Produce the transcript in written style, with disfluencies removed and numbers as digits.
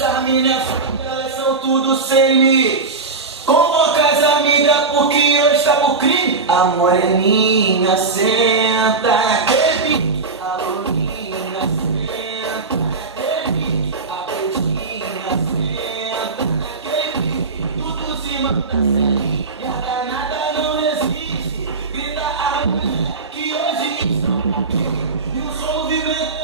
Essa mina, elas são tudo sem mim. Convoca as amigas porque hoje tá pro crime. A moreninha senta, baby. A lourinha senta, baby. A pretinha senta, baby. Tudo se manda sem. E a danada não existe. Grita a mulher que hoje estão comigo. E o som vivendo.